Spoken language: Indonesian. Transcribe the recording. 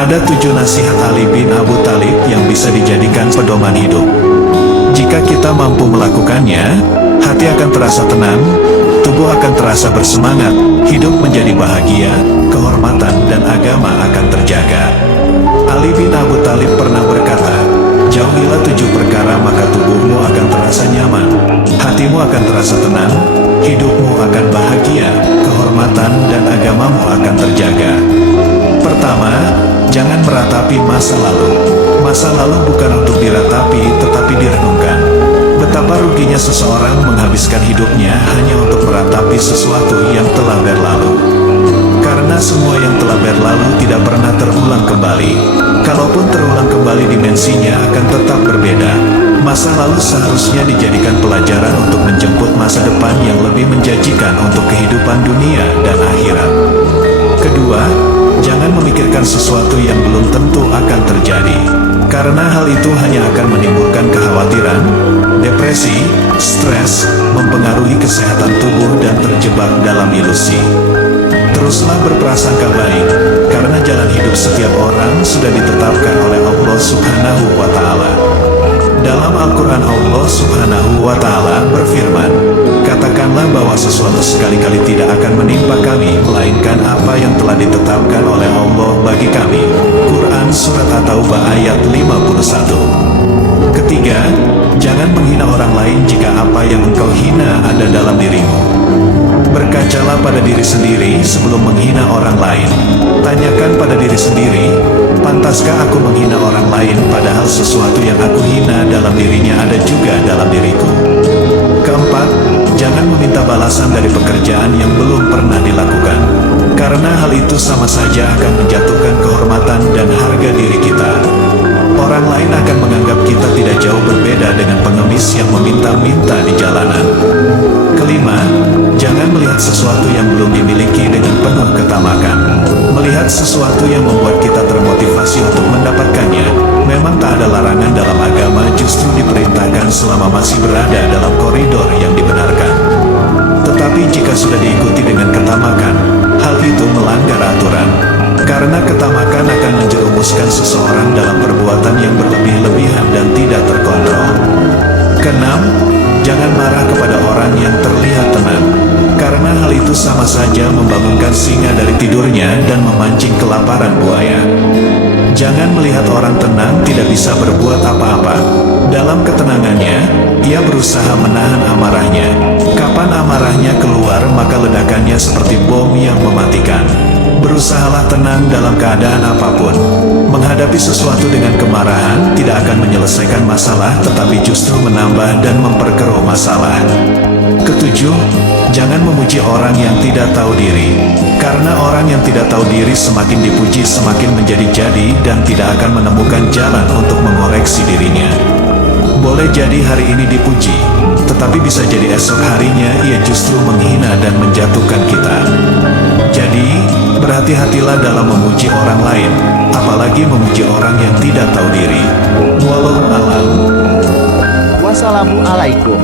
Ada 7 nasihat Ali bin Abu Thalib yang bisa dijadikan pedoman hidup. Jika kita mampu melakukannya, hati akan terasa tenang, tubuh akan terasa bersemangat, hidup menjadi bahagia, kehormatan dan agama akan terjaga. Ali bin Abu Thalib pernah berkata, "Jauhilah 7 perkara maka tubuhmu akan terasa nyaman, hatimu akan terasa tenang, hidupmu akan bahagia, kehormatan dan agamamu akan terjaga." Pertama, jangan meratapi masa lalu. Masa lalu bukan untuk diratapi, tetapi direnungkan. Betapa ruginya seseorang menghabiskan hidupnya hanya untuk meratapi sesuatu yang telah berlalu. Karena semua yang telah berlalu tidak pernah terulang kembali. Kalaupun terulang kembali, dimensinya akan tetap berbeda. Masa lalu seharusnya dijadikan pelajaran untuk menjemput masa depan yang lebih menjanjikan untuk kehidupan dunia dan akhirat. Kedua, jangan memikirkan sesuatu yang belum tentu akan terjadi. Karena hal itu hanya akan menimbulkan kekhawatiran, depresi, stres, mempengaruhi kesehatan tubuh dan terjebak dalam ilusi. Teruslah berprasangka baik, karena jalan hidup setiap orang sudah ditetapkan oleh Allah Subhanahu wa Ta'ala. Dalam Al-Quran, Allah Subhanahu wa Ta'ala berfirman, "Katakanlah bahwa sesuatu sekali-kali tidak akan menimpa kami, melainkan apa yang telah ditetapkan oleh Allah bagi kami." Quran Surat At-Taubah ayat 51. Ketiga, jangan menghina orang lain jika apa yang engkau hina ada dalam dirimu. Berkacalah pada diri sendiri sebelum menghina orang lain. Tanyakan pada diri sendiri, pantaskah aku menghina orang lain padahal sesuatu yang aku hina dalam dirinya ada juga dalam diriku. Keempat, jangan meminta balasan dari pekerjaan yang belum pernah dilakukan. Karena hal itu sama saja akan menjatuhkan kehormatan dan harga diri kita. Orang lain akan menganggap kita tidak jauh berbeda dengan pengemis yang meminta-minta di jalanan. Kelima, jangan melihat sesuatu yang belum dimiliki dengan penuh ketamakan. Melihat sesuatu yang membuat kita termotivasi untuk mendapatkannya. Memang tak ada larangan dalam agama, justru diperintahkan selama masih berada dalam koridor yang dibenarkan. Tetapi jika sudah diikuti dengan ketamakan, hal itu melanggar aturan. Karena ketamakan akan menjerumuskan seseorang dalam perbuatan yang berlebih-lebihan dan tidak terkontrol. Keenam, jangan marah kepada orang yang terlihat tenang. Karena hal itu sama saja membangunkan singa dari tidurnya dan memancing kelaparan buaya. Jangan melihat orang tenang tidak bisa berbuat apa-apa. Dalam ketenangannya, ia berusaha menahan amarahnya. Kapan amarahnya keluar, maka ledakannya seperti bom yang mematikan. Berusahalah tenang dalam keadaan apapun. Menghadapi sesuatu dengan kemarahan tidak akan menyelesaikan masalah, tetapi justru menambah dan memperkeruh masalah. Ketujuh, jangan memuji orang yang tidak tahu diri. Karena orang yang tidak tahu diri semakin dipuji semakin menjadi-jadi dan tidak akan menemukan jalan untuk mengoreksi dirinya. Boleh jadi hari ini dipuji, tetapi bisa jadi esok harinya ia justru menghina dan menjatuhkan kita. Jadi, berhati-hatilah dalam memuji orang lain, apalagi memuji orang yang tidak tahu diri. Wallahu a'lam. Wassalamualaikum.